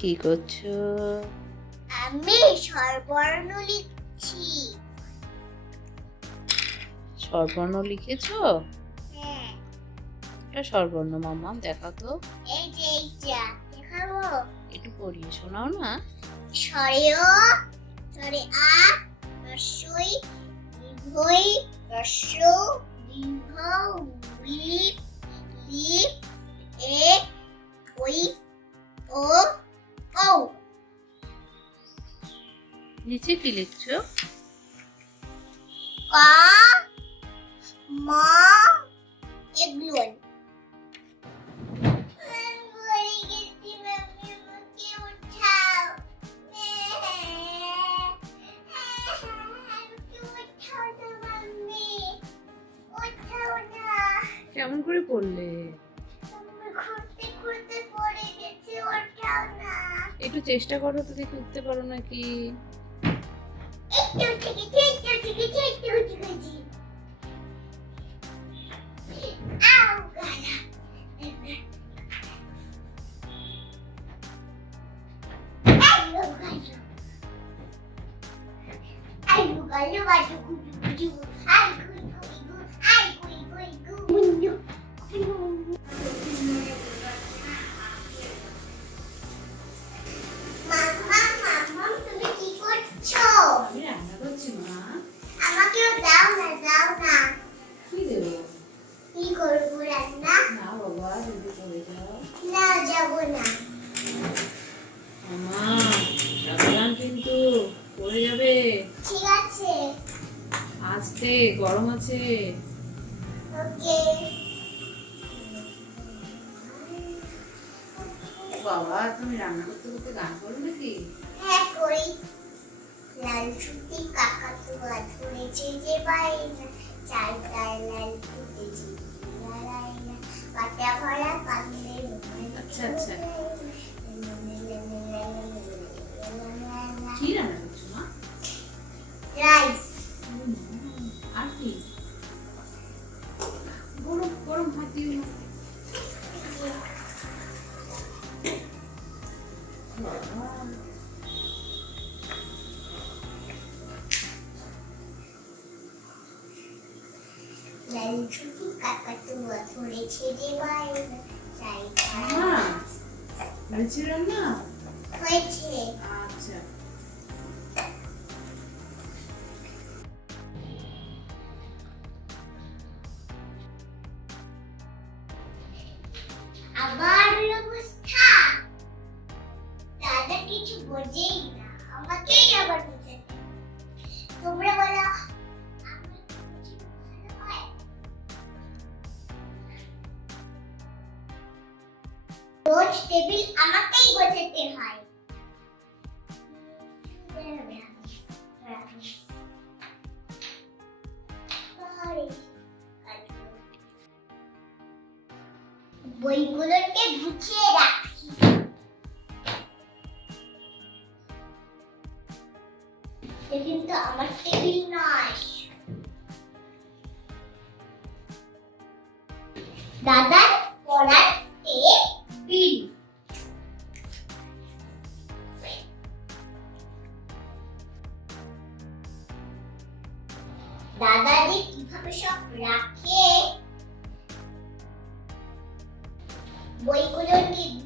কি করছ? আমি স্বরবর্ণ লিখছি। স্বরবর্ণ লিখেছো? হ্যাঁ। এটা স্বরবর্ণ মাম্মা দেখো তো। এই যে এইটা দেখাবো? একটু পড়িয়ে শোনাও না। স্বরেয় স্বরে আ রস্যই দীর্ঘই রস্য দীর্ঘ নিচে কি লিখছো। কা মা কেমন করে পড়লে? একটু চেষ্টা করো তো দেখি উঠতে পারো নাকি। Ai, meu galho vai de cu, de de ai, ওকে বাবা তুমি রান্না করতে করতে গান করো নাকি হ্যাঁ করি লাল ছুটি কাকা তুয়া ধরেছে যে বাইনা চাল ডাল লাল ফুটেছে লালাইনা ভরা কান্দে আচ্ছা, আচ্ছা। কি রান্না লাল ছুটি কাকা তুয়া ধরেছে যে বাইনা চাল মা হয়েছে রান্না আবার অবস্থা দাদা কিছু বোঝেই না, আমাকেই আবার বোঝাতে তোমরা বলো রোজ টেবিল আমাকেই গোছাতে হয়। বইগুলোকে গুছিয়ে রাখি। কিন্তু আমার টেবিল নয়। দাদার দাদা কীভাবে সব রাখে? বইগুলোর গুছিয়েই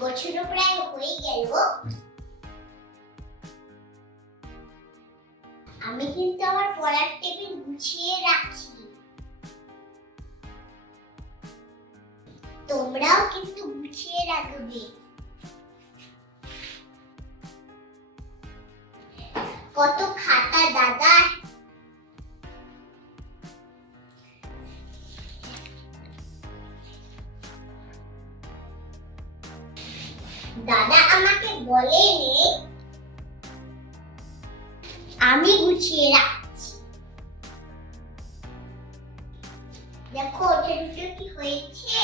গোছানো প্রায় হয়ে গেল আমি কিন্তু আমার পড়ার টেবিল গুছিয়ে রাখি তোমরাও কিন্তু গুছিয়ে রাখবে। কত দাদা আমাকে বলেনি আমি গুছিয়ে রাখছি। দেখো ওটা দুটো কি হয়েছে?